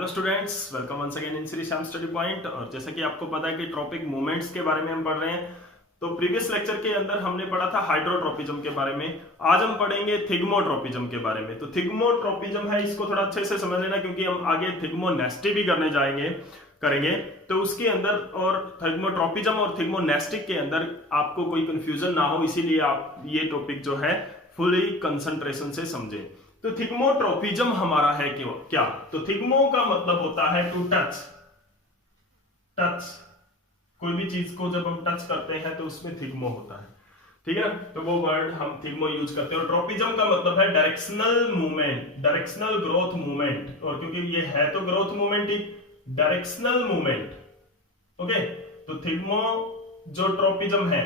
Hello students, welcome once again in Shri Shyam study point. और जैसा कि आपको पता है कि ट्रॉपिक मूवमेंट्स के बारे में हम पढ़ रहे हैं, तो प्रीवियस लेक्चर के अंदर हमने पढ़ा था हाइड्रोट्रोपिज्म के बारे में। आज हम पढ़ेंगे थिग्मोट्रोपिज्म के बारे में। तो थिग्मोट्रोपिज्म है, इसको थोड़ा अच्छे से समझ लेना क्योंकि हम आगे थिग्मोनेस्टी भी करने करेंगे। तो उसके अंदर और थिग्मोट्रोपिज्म और थिग्मोनेस्टिक के अंदर आपको कोई कंफ्यूजन ना हो, इसीलिए आप ये टॉपिक जो है फुली कंसंट्रेशन से समझें। तो थिग्मोट्रोपिज्म हमारा है क्यों क्या? तो थिग्मो का मतलब होता है टू टच। टच, कोई भी चीज को जब हम टच करते हैं तो उसमें थिग्मो होता है, ठीक है ना। तो वो वर्ड हम थिग्मो यूज करते हैं। और ट्रोपिज्म का मतलब है directional movement, directional growth movement. और क्योंकि ये है तो ग्रोथ मूवमेंट ही, डायरेक्शनल मूवमेंट। ओके, तो थिग्मो जो ट्रोपिज्म है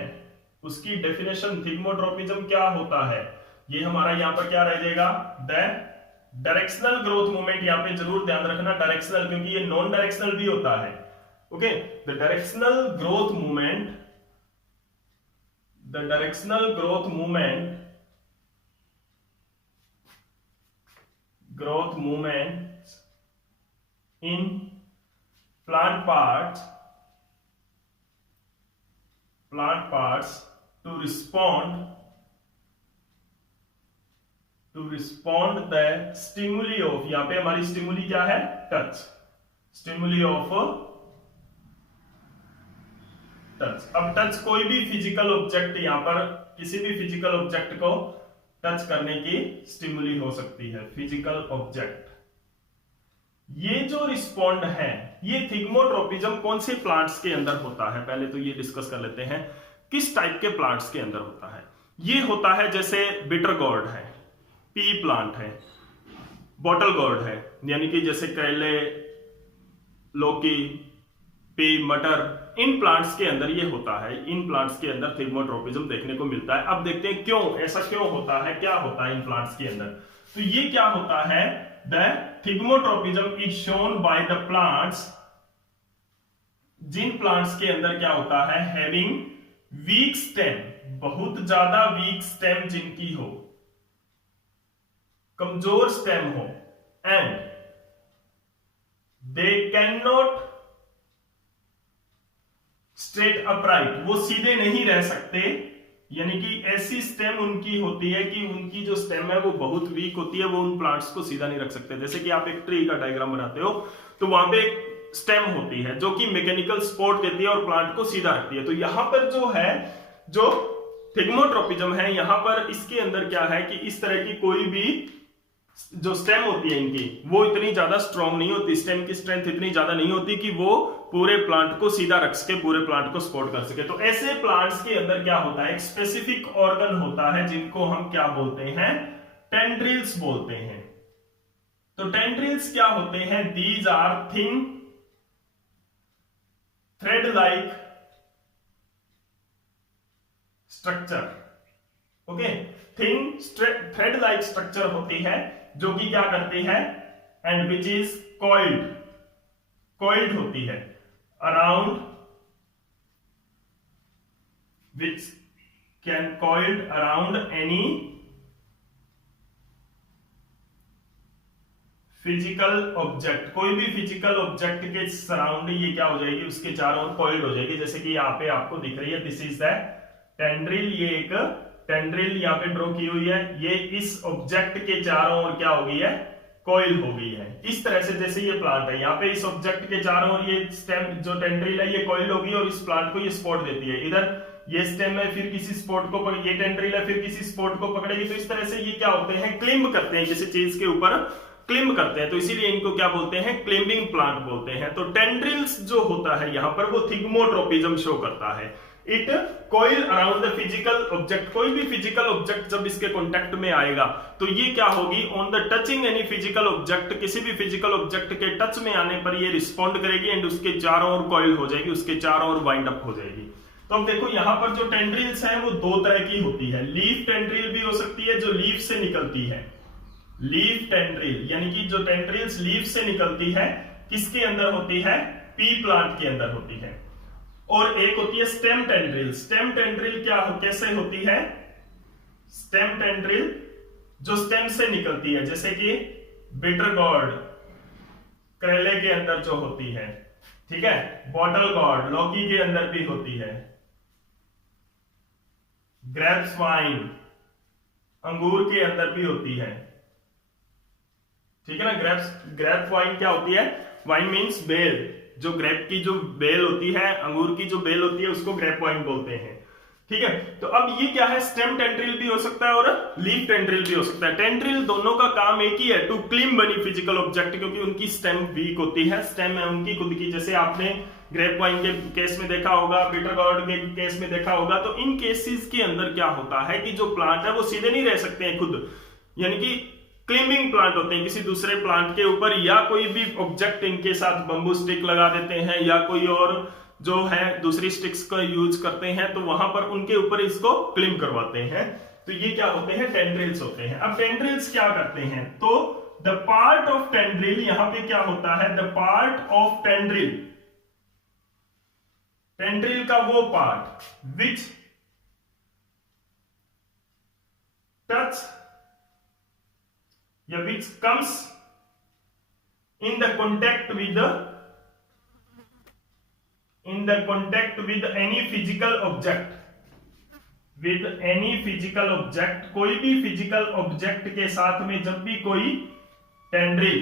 उसकी डेफिनेशन, थिग्मोट्रोपिज्म क्या होता है, ये हमारा यहां पर क्या रह जाएगा, द डायरेक्शनल ग्रोथ मूवमेंट। यहां पे जरूर ध्यान रखना डायरेक्शनल, क्योंकि ये नॉन डायरेक्शनल भी होता है। Okay, the directional growth movement, the directional growth movement, growth movement in plant parts to respond the stimuli of, यहां पे हमारी स्टिमुली क्या है, टच, स्टिमुली ऑफ टच। अब टच कोई भी फिजिकल ऑब्जेक्ट, यहां पर किसी भी फिजिकल ऑब्जेक्ट को टच करने की स्टिमुली हो सकती है, फिजिकल ऑब्जेक्ट। ये जो रिस्पॉन्ड है, ये थिग्मोट्रोपिज्म कौन से प्लांट्स के अंदर होता है, पहले तो ये डिस्कस कर लेते हैं किस टाइप के प्लांट्स के अंदर होता है। ये होता है जैसे बिटर गोर्ड है, पी प्लांट है, बॉटल गोर्ड है, यानी कि जैसे करेले, लौकी, पी, मटर, इन प्लांट्स के अंदर ये होता है। इन प्लांट्स के अंदर थिग्मोट्रोपिज्म देखने को मिलता है। अब देखते हैं क्यों ऐसा क्यों होता है, क्या होता है इन प्लांट्स के अंदर। तो ये क्या होता है, the thigmotropism is shown by the plants, जिन प्लांट्स के अंदर क्या होता है, हैविंग वीक स्टेम, बहुत ज्यादा वीक स्टेम जिनकी हो, कमजोर स्टेम हो, and they can not straight upright, वो सीधे नहीं रह सकते। यानी कि ऐसी स्टेम उनकी होती है कि उनकी जो स्टेम है वो बहुत वीक होती है, वो उन प्लांट्स को सीधा नहीं रख सकते। जैसे कि आप एक ट्री का डायग्राम बनाते हो तो वहां पे एक स्टेम होती है जो कि मैकेनिकल सपोर्ट देती है और प्लांट को सीधा रखती है। तो यहां पर जो है, जो थिग्मोट्रोपिज्म है, यहां पर इसके अंदर क्या है कि इस तरह की कोई भी जो स्टेम होती है इनकी, वो इतनी ज्यादा स्ट्रॉन्ग नहीं होती, स्टेम की स्ट्रेंथ इतनी ज्यादा नहीं होती कि वो पूरे प्लांट को सीधा रख सके, पूरे प्लांट को सपोर्ट कर सके। तो ऐसे प्लांट्स के अंदर क्या होता है, एक स्पेसिफिक ऑर्गन होता है जिनको हम क्या बोलते हैं, टेंड्रिल्स बोलते हैं। तो टेंड्रिल्स क्या होते हैं, these are thin thread like structure. Okay, thin thread like structure होती है जो कि क्या करती है, एंड विच इज कॉइल्ड होती है around, which can coiled around any physical object, कोई भी फिजिकल ऑब्जेक्ट के सराउंड ये क्या हो जाएगी, उसके चारों ओर कॉइल्ड हो जाएगी। जैसे कि यहाँ पे आपको दिख रही है, दिस इज द टेंड्रिल, ये एक टेंड्रिल यहाँ पे ड्रॉ की हुई है, ये इस ऑब्जेक्ट के चारों ओर क्या हो गई है, कॉइल हो गई है। इस तरह से जैसे ये प्लांट है, यहाँ पे इस ऑब्जेक्ट के चारों ओर ये स्टेम जो टेंड्रिल है ये कॉइल होगी और इस प्लांट को ये सपोर्ट देती है। इधर ये स्टेम है, फिर किसी सपोर्ट को ये टेंड्रिल है, फिर किसी सपोर्ट को पकड़ेगी। तो इस तरह से ये क्या होते हैं, क्लिम्ब करते हैं, किसी चीज के ऊपर क्लिम्ब करते हैं। तो इसीलिए इनको क्या बोलते हैं, क्लिम्बिंग प्लांट बोलते हैं। तो टेंड्रिल्स जो होता है यहाँ पर, वो थिग्मोट्रोपिज्म शो करता है। It coil around the physical object, कोई भी फिजिकल ऑब्जेक्ट जब इसके कांटेक्ट में आएगा तो ये क्या होगी, on the touching any physical object, किसी भी फिजिकल ऑब्जेक्ट के टच में आने पर ये रिस्पॉन्ड करेगी एंड उसके चारों ओर कॉइल हो जाएगी, उसके चारों ओर वाइंड अप हो जाएगी। तो अब देखो यहाँ पर जो टेंड्रिल्स है वो दो तरह की होती है। लीफ टेंड्रिल भी हो सकती है जो लीफ से निकलती है, लीफ टेंड्रिल, यानी कि जो टेंड्रिल्स लीफ से निकलती है, किसके अंदर होती है, पी प्लांट के अंदर होती है। और एक होती है स्टेम टेंड्रिल। स्टेम टेंड्रिल क्या कैसे होती है, स्टेम टेंड्रिल जो स्टेम से निकलती है, जैसे कि बिटर गोर्ड, करेले के अंदर जो होती है, ठीक है। बॉटल गॉर्ड लौकी के अंदर भी होती है। ग्रेप्स वाइन अंगूर के अंदर भी होती है, ठीक है ना। ग्रेप वाइन क्या होती है? वाइन मीन्स बेल, जो ग्रेप की जो बेल होती है, अंगूर की जो बेल होती है, उसको ग्रेप वाइन बोलते हैं, ठीक है। तो अब ये क्या है? स्टेम टेंड्रिल भी हो सकता है और लीफ टेंड्रिल भी हो सकता है। टेंड्रिल दोनों का काम एक ही है, टू क्लीम बनी फिजिकल ऑब्जेक्ट, क्योंकि उनकी स्टेम वीक होती है। स्टेम है उनकी खुद की, जैसे आपने ग्रेप वाइन के केस में देखा होगा, बिटर गॉर्ड के केस में देखा होगा। तो इन केसेस के अंदर क्या होता है कि जो प्लांट है वो सीधे नहीं रह सकते हैं खुद, यानी कि क्लीमिंग प्लांट होते हैं किसी दूसरे प्लांट के ऊपर, या कोई भी ऑब्जेक्ट इनके साथ बंबू स्टिक लगा देते हैं या कोई और जो है दूसरी स्टिक्स का यूज करते हैं, तो वहां पर उनके ऊपर इसको क्लीम करवाते हैं। तो ये क्या होते हैं? टेंड्रिल्स होते हैं। अब टेंड्रिल्स क्या करते हैं? तो द पार्ट ऑफ टेंड्रिल, यहां पे क्या होता है? The part of tendril, tendril का वो पार्ट विच टच या which comes in the contact with any physical object, with any physical object, कोई भी फिजिकल ऑब्जेक्ट के साथ में जब भी कोई टेंड्रिल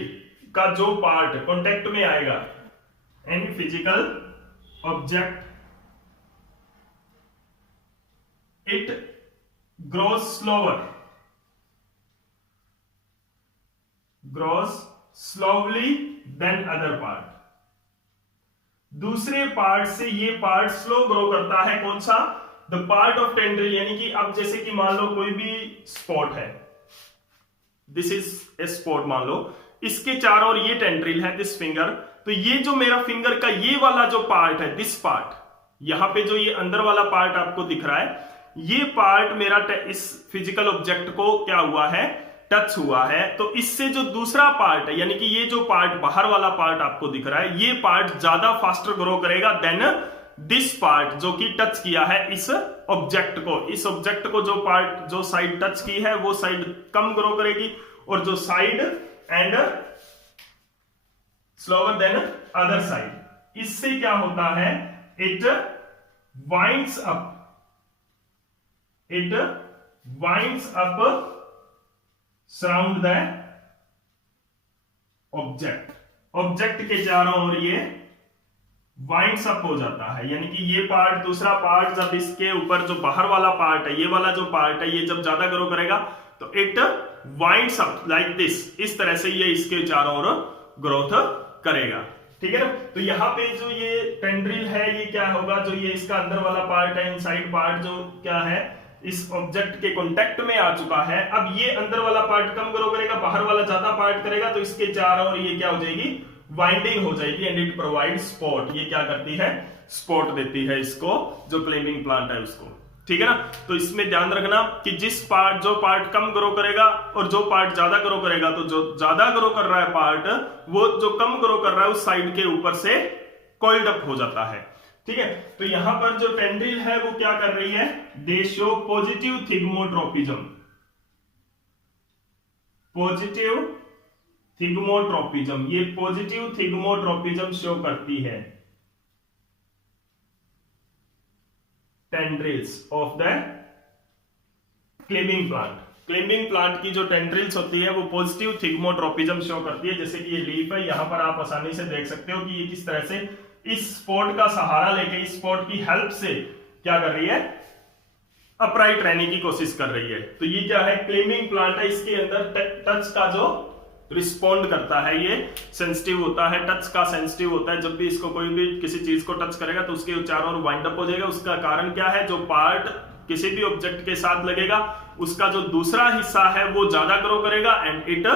का जो पार्ट कांटेक्ट में आएगा, any physical object, it grows slowly than other part, दूसरे पार्ट से ये पार्ट स्लो ग्रो करता है। कौन सा? द पार्ट ऑफ टेंड्रिल, यानी कि अब जैसे कि मान लो कोई भी स्पॉट है, दिस इज ए स्पॉट, मान लो इसके चारों ओर ये टेंड्रिल है, दिस फिंगर। तो ये जो मेरा फिंगर का ये वाला जो पार्ट है, दिस पार्ट, यहां पे जो ये अंदर वाला पार्ट आपको दिख रहा है, ये पार्ट मेरा इस फिजिकल ऑब्जेक्ट को क्या हुआ है? टच हुआ है। तो इससे जो दूसरा पार्ट है, यानी कि ये जो पार्ट बाहर वाला पार्ट आपको दिख रहा है, ये पार्ट ज्यादा फास्टर ग्रो करेगा देन दिस पार्ट जो कि टच किया है इस ऑब्जेक्ट को। इस ऑब्जेक्ट को जो पार्ट, जो साइड टच की है, वो साइड कम ग्रो करेगी, और जो side and slower then other side. इससे क्या होता है? It winds up surround the object के चारों ओर ये वाइंड्स अप हो जाता है, यानी कि ये पार्ट, दूसरा पार्ट जब इसके ऊपर जो बाहर वाला पार्ट है, ये वाला जो पार्ट है, ये जब ज्यादा ग्रो करेगा तो it winds up like this, इस तरह से ये इसके चारों ओर ग्रोथ करेगा, ठीक है ना। तो यहाँ पे जो ये टेंड्रिल है, ये क्या होगा? जो ये इसका अंदर वाला पार्ट है, इनसाइड पार्ट, जो क्या है इस ऑब्जेक्ट के कांटेक्ट में आ चुका है। अब ये अंदर वाला पार्ट कम ग्रो करेगा, बाहर वाला ज्यादा पार्ट करेगा, तो इसके चारों ओर ये क्या हो जाएगी? वाइंडिंग हो जाएगी, एंड इट प्रोवाइड स्पॉट। ये क्या करती है? स्पॉट देती है इसको, जो क्लेमिंग प्लांट है उसको, ठीक है ना। तो इसमें ध्यान रखना कि जो पार्ट कम ग्रो करेगा और जो पार्ट ज्यादा ग्रो करेगा, तो जो ज्यादा ग्रो कर रहा है पार्ट, वो जो कम ग्रो कर रहा है उस साइड के ऊपर से कॉइल्ड अप हो जाता है, ठीक है। तो यहां पर जो टेंड्रिल है वो क्या कर रही है? दे शो पॉजिटिव थिग्मोट्रोपिज्म, ये पॉजिटिव थिग्मोट्रोपिज्म शो करती है tendrils of the claiming plant की जो टेंड्रिल्स होती है वो पॉजिटिव थिग्मोट्रोपिज्म शो करती है। जैसे कि ये लीफ है, यहां पर आप आसानी से देख सकते हो कि ये किस तरह से इस स्पॉट का सहारा लेके, इस स्पॉट की हेल्प से क्या कर रही है? अपराइट रहने की कोशिश कर रही है। तो ये क्या है? क्लेमिंग प्लांट है, इसके अंदर टच का जो रिस्पॉन्ड करता है, ये सेंसिटिव होता है, टच का सेंसिटिव होता है। जब भी इसको कोई भी किसी चीज को टच करेगा तो उसके चारों ओर वाइंड अप हो जाएगा। उसका कारण क्या है? जो पार्ट किसी भी ऑब्जेक्ट के साथ लगेगा, उसका जो दूसरा हिस्सा है वो ज्यादा ग्रो करेगा, and it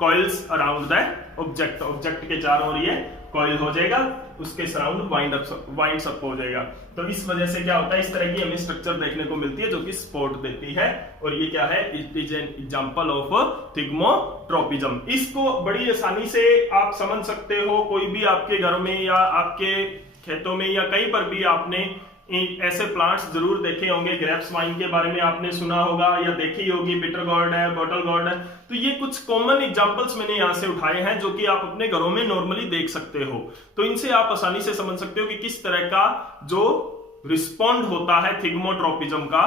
coils around the object के चारों ओर ये कॉइल हो जाएगा, उसके सराउंड वाइंड्स अप हो जाएगा। तो इस वजह से क्या होता है? इस तरह की हमें स्ट्रक्चर देखने को मिलती है जो कि स्पॉट देती है। और ये क्या है? It is an example of thigmotropism. इसको बड़ी आसानी से आप समझ सकते हो, कोई भी आपके घर में या आपके खेतों में या कहीं पर भी आपने ऐसे प्लांट्स जरूर देखे होंगे। ग्रेप्स वाइन के बारे में आपने सुना होगा या देखी होगी, बिटर गॉर्ड है, बॉटल गॉर्ड है। तो ये कुछ कॉमन एग्जांपल्स मैंने यहां से उठाए हैं जो कि आप अपने घरों में नॉर्मली देख सकते हो। तो इनसे आप आसानी से समझ सकते हो कि किस तरह का जो रिस्पॉन्ड होता है थिग्मोट्रोपिज्म का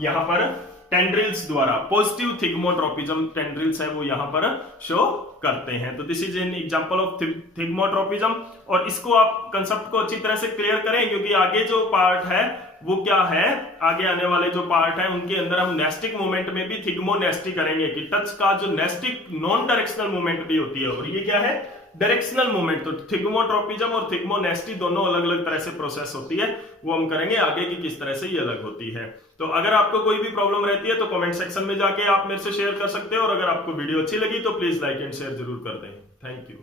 यहां पर टेंड्रिल्स द्वारा, पॉजिटिव थिग्मोट्रोपिज्म टेंड्रिल्स है वो यहां पर शो करते हैं। तो this is an example of thigmotropism. और इसको आप कंसेप्ट को अच्छी तरह से क्लियर करें, क्योंकि आगे जो पार्ट है वो क्या है, आगे आने वाले जो पार्ट है उनके अंदर हम नेस्टिक मूवमेंट में भी थिग्मोनेस्टी करेंगे कि टच का जो नेस्टिक नॉन डायरेक्शनल मूवमेंट भी होती है और ये क्या है, डायरेक्शनल मूवमेंट। तो थिग्मोट्रोपिज्म और थिग्मोनेस्टी दोनों अलग अलग तरह से प्रोसेस होती है, वो हम करेंगे आगे की किस तरह से ये अलग होती है। तो अगर आपको कोई भी प्रॉब्लम रहती है तो कमेंट सेक्शन में जाके आप मेरे से शेयर कर सकते हो, और अगर आपको वीडियो अच्छी लगी तो प्लीज लाइक एंड शेयर जरूर कर दें। Thank you.